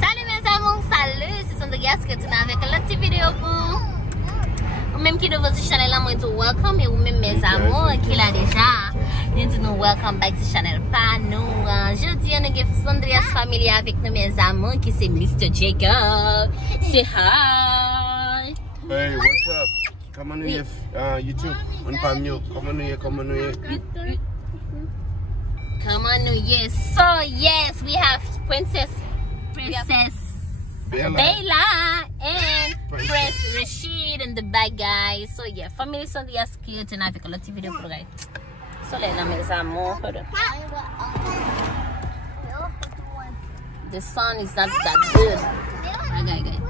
Salut mes amours, salut, c'est Sandria qui retourne avec une petite vidéo pour ou même qui de votre channel là, moi je welcome et ou même mes amours qui l'a déjà. Nous disons welcome back to channel pas nous. Jeudi on a Sandria's family avec nous mes amours qui c'est Mr. Jacob. Say hi. Hey, what's up? Come on here, YouTube. On palm you. Come on here, come on here. Come on, yes. So yes, we have Princess Bella and Prince Rashid in the back, guys. So yeah, family Sunday is cute and I think a lot of video for guys. So let them make some more. The sun is not that good. Okay, guys.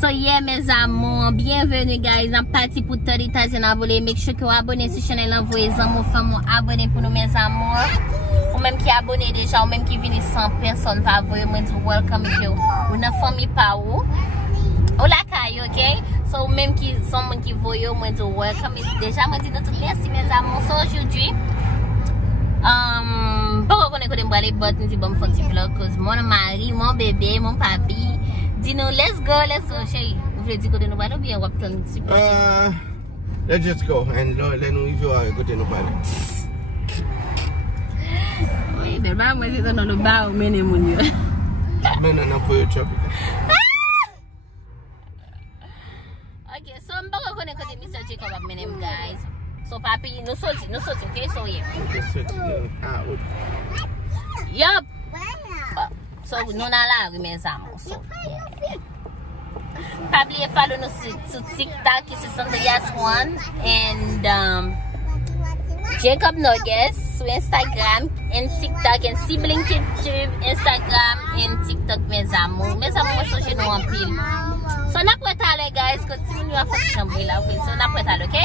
So yeah, mes amours, bienvenue guys. En parti pour 30,000 abonnés. Make sure que vous abonnez sur la chaîne, envoyez amours, femmes abonnez pour nous mes amours. Ou même qui abonné déjà, ou même qui viennent 100 personnes par vous, moi je welcome you. Ou une famille par où? Ou la caille, ok? So ou même qui sont gens qui voient, moi je welcome. Déjà, moi je dis tout merci mes amours. So aujourd'hui, pourquoi on est connu pour aller botter, nous disons bon petit vlog, cause mon mari, mon bébé, mon papi. Dis-nous, let's go, chérie. Vous voulez dire que nous allons bien, on va prendre un petit peu. Let's just go and let nous if you are good in the body. Oui, mais moi, je suis dans le bar, mais je suis non, pour your tropical. Ok, so je vais connaître Mr. Jacob of my name, guys. So, papi, nous sortons, ok? So, yeah. Yup. So, nous sommes là, mes amours. So, yeah. Pas oublier follow nous sur TikTok, qui c'est Sandria's One. And, Jacob Nuggets sur Instagram and TikTok and Sibling YouTube, Instagram and TikTok, mes amours. Mes amours, je suis en pile. So, on a prêt à aller, guys, parce que si nous avons fait chambre là, ok? So, on a prêt à aller, ok?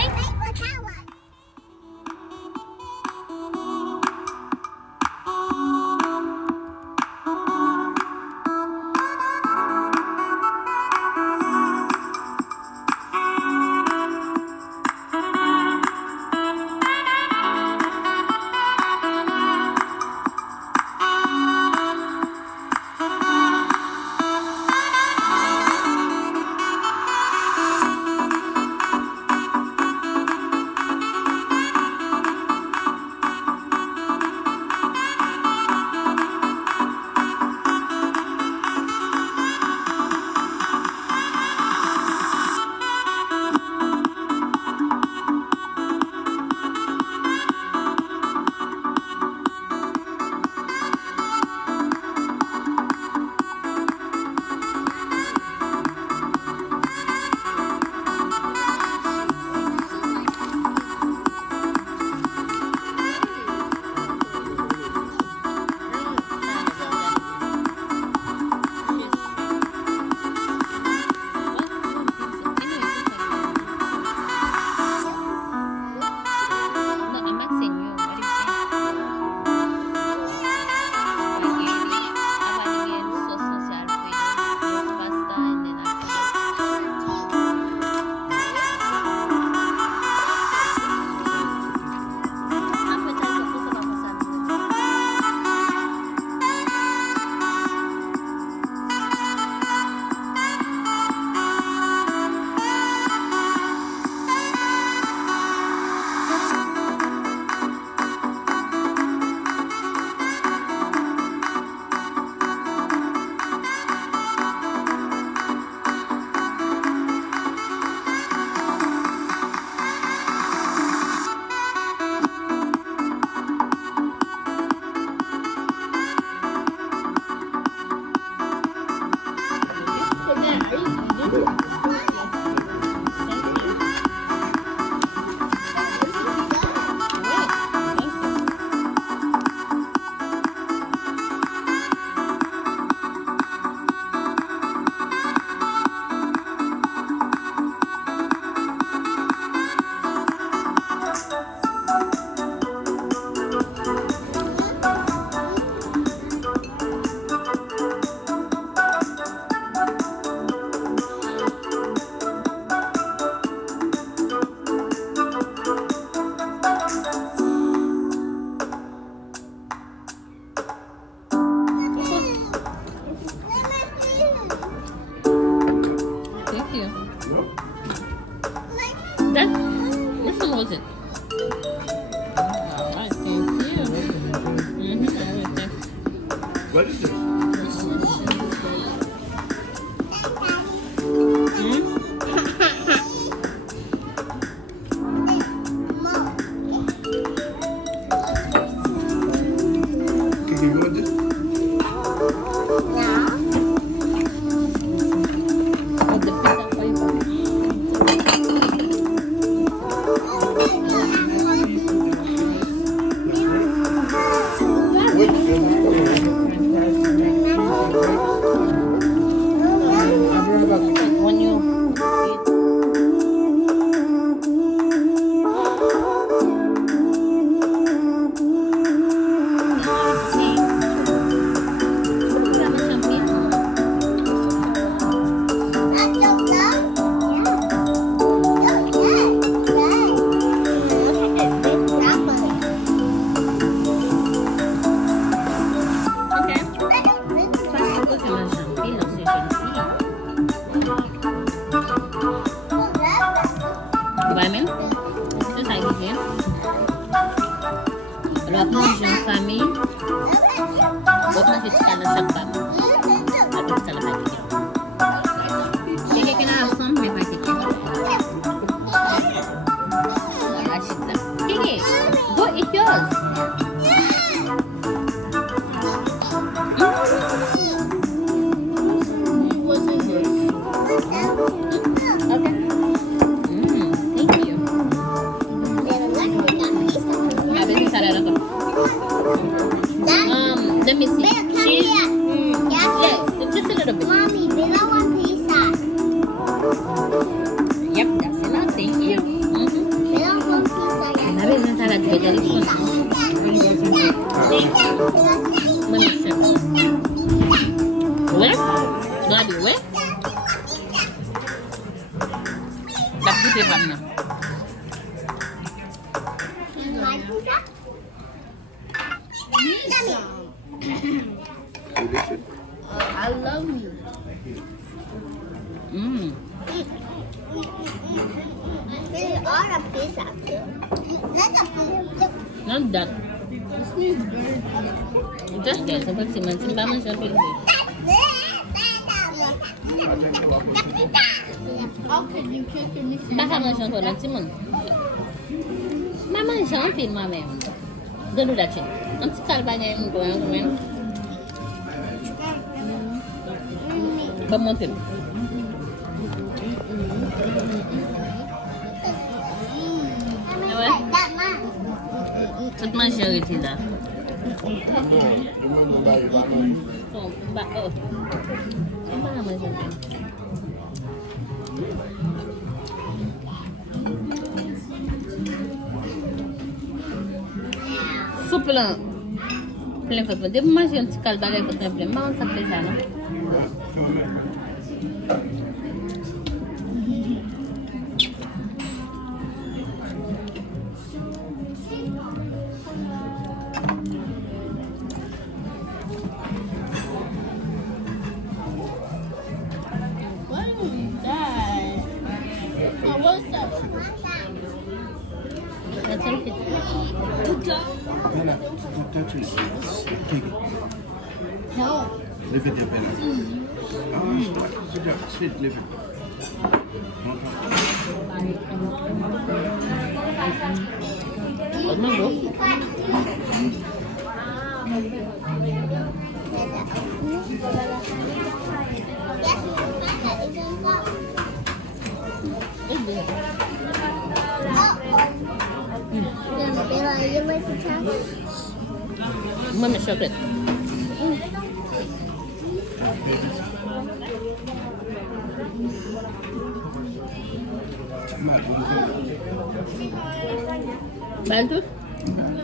What is this? Let me see. Cheese? Yes, just a little bit. Mommy, we don't want pizza. Yep, that's enough. Thank you. We don't want pizza yet. Let me see. Wet? Gonna be wet? That's good one now. You like pizza? I love you. There's all the pizza too. Not that. Just get some simon simbaman shopping. Okay, you check your mixer. Baka man shopping na simon. Mama shopping mama. Don't do that shit. Anti kalbanya yung going. Bamontin. Tout majorité là. Soupe là. Plein fait. Dès que manger un petit calbagay pour plein, mais ça fait ça non? No. Live it, Bella. Sit, live it. Bella, you like the chocolate? Mama chocolate. Bantu?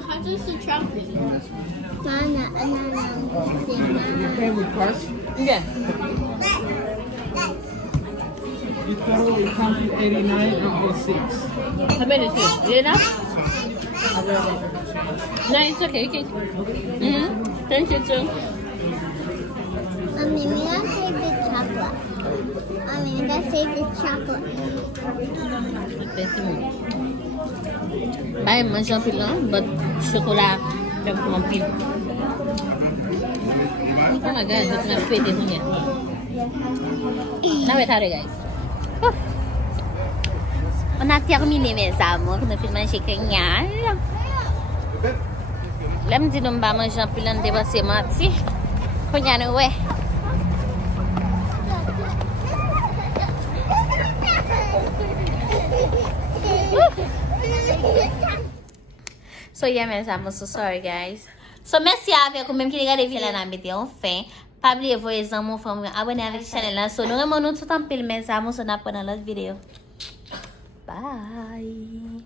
How does the chocolate? Nana. Your favorite crust? Yeah. Each bottle will come to 89 and 06. How many is it? Is it enough? No, it's okay. You can. Thank you too. Mommy, may I save the chocolate? Mommy, let's save the chocolate. Bye, manger un peu là, but chocolat, j'aime comment pile. Oh my god, it's not pretty, punya. Now we're tired, guys. On a terminé, mes amours. Nous filmons chez Kenyal. Là, me dit nous pas manger plus longtemps dépenser mati. Kenyal, ouais. So yeah, mes amours, so sorry guys. So merci avec vous même qui regardez vidéo là vidéo fin. Pas oublier vos amis famille abonner avec chaîne là. So nous remercions tout en pile mes amours on a pendant l'autre vidéo. Bye.